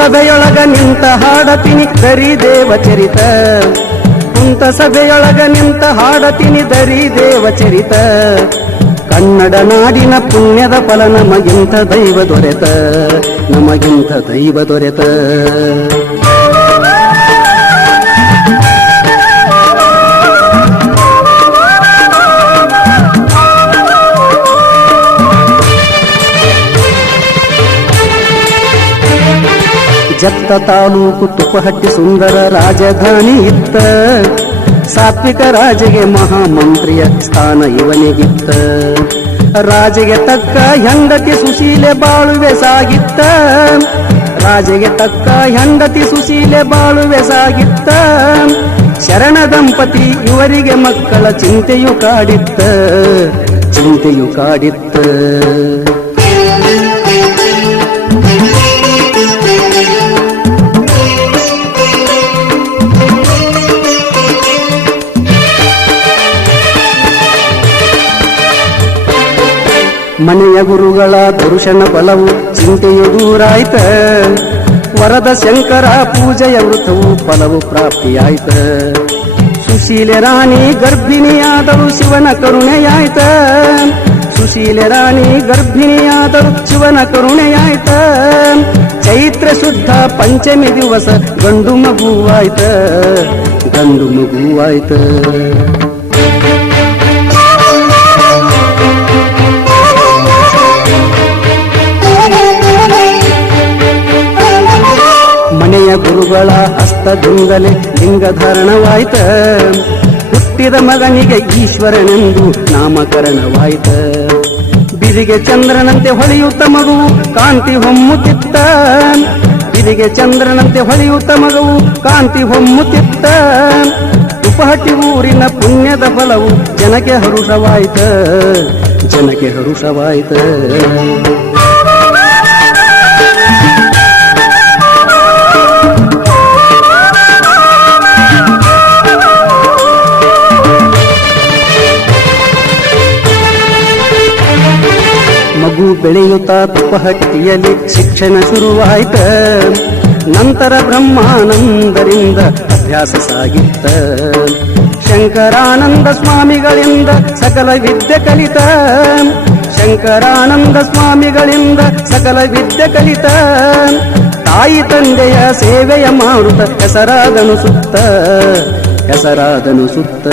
ಸಭೆಯೊಳಗ ನಿಂತ ಹಾಡತಿನಿ ದರಿ ದೇವ ಚರಿತ. ಕುಂತ ಸಭೆಯೊಳಗ ನಿಂತ ಹಾಡತಿನಿ ದರಿ ದೇವ ಚರಿತ. ಕನ್ನಡ ನಾಡಿನ ಪುಣ್ಯದ ಫಲ ನಮಗಿಂತ ದೈವ ದೊರೆತ, ನಮಗಿಂತ ದೈವ ದೊರೆತ. ಜತ್ತ ತಾಲೂಕು ತುಪ್ಪಹಟ್ಟಿ ಸುಂದರ ರಾಜಧಾನಿ ಇತ್ತ. ಸಾತ್ವಿಕ ರಾಜಗೆ ಮಹಾಮಂತ್ರಿಯ ಸ್ಥಾನ ಇವನಿಗಿತ್ತ. ರಾಜಗೆ ತಕ್ಕ ಹೆಂಡತಿ ಸುಶೀಲೆ ಬಾಳುವೆ ಸಾಗಿತ್ತ. ರಾಜಗೆ ತಕ್ಕ ಹೆಂಡತಿ ಸುಶೀಲೆ ಬಾಳುವೆ ಸಾಗಿತ್ತ. ಶರಣ ದಂಪತಿ ಇವರಿಗೆ ಮಕ್ಕಳ ಚಿಂತೆಯು ಕಾಡಿತ್ತ, ಚಿಂತೆಯು ಕಾಡಿತ್ತ. ಮನೆಯ ಗುರುಗಳ ದರ್ಶನ ಫಲವು ಚಿಂತೆಯು ದೂರಾಯ್ತ. ವರದ ಶಂಕರ ಪೂಜೆಯ ವೃತವು ಫಲವು ಪ್ರಾಪ್ತಿಯಾಯ್ತ. ಸುಶೀಲೆ ರಾಣಿ ಗರ್ಭಿಣಿಯಾದಳು ಶಿವನ ಕರುಣೆಯಾಯ್ತ. ಸುಶೀಲೆ ರಾಣಿ ಗರ್ಭಿಣಿಯಾದಳು ಶಿವನ ಕರುಣೆಯಾಯ್ತ. ಚೈತ್ರ ಶುದ್ಧ ಪಂಚಮಿ ದಿವಸ ಗಂಡು ಮಗುವಾಯ್ತ, ಗಂಡು ಮಗುವಾಯ್ತ. ಮನೆಯ ಗುರುಗಳ ಹಸ್ತದಿಂದಲೇ ಲಿಂಗಧಾರಣವಾಯ್ತ. ಹುಟ್ಟಿದ ಮಗನಿಗೆ ಈಶ್ವರನೆಂದು ನಾಮಕರಣವಾಯ್ತ. ಬಿದಿಗೆ ಚಂದ್ರನಂತೆ ಹೊಳೆಯುತ್ತ ಮಗುವು ಕಾಂತಿ ಹೊಮ್ಮುತ್ತಿತ್ತ. ಬಿದಿಗೆ ಚಂದ್ರನಂತೆ ಹೊಳೆಯುತ್ತ ಮಗುವು ಕಾಂತಿ ಹೊಮ್ಮುತ್ತಿತ್ತ. ತುಪ್ಪಹಟ್ಟಿ ಊರಿನ ಪುಣ್ಯದ ಫಲವು ಜನಕ್ಕೆ ಹರುಷವಾಯ್ತ, ಜನಕ್ಕೆ ಹರುಷವಾಯ್ತ. ಮಗು ಬೆಳೆಯುತ್ತಾ ತುಪ್ಪಹಟ್ಟಿಯಲ್ಲಿ ಶಿಕ್ಷಣ ಶುರುವಾಯ್ತ. ನಂತರ ಬ್ರಹ್ಮಾನಂದರಿಂದ ಅಭ್ಯಾಸ ಸಾಗಿತ್ತ. ಶಂಕರಾನಂದ ಸ್ವಾಮಿಗಳಿಂದ ಸಕಲ ವಿದ್ಯೆ ಕಲಿತ. ಶಂಕರಾನಂದ ಸ್ವಾಮಿಗಳಿಂದ ಸಕಲ ವಿದ್ಯೆ ಕಲಿತ. ತಾಯಿ ತಂದೆಯ ಸೇವೆಯ ಮಾಡುತ್ತ ಹೆಸರಾದನು ಸುತ್ತ, ಹೆಸರಾದನು ಸುತ್ತ.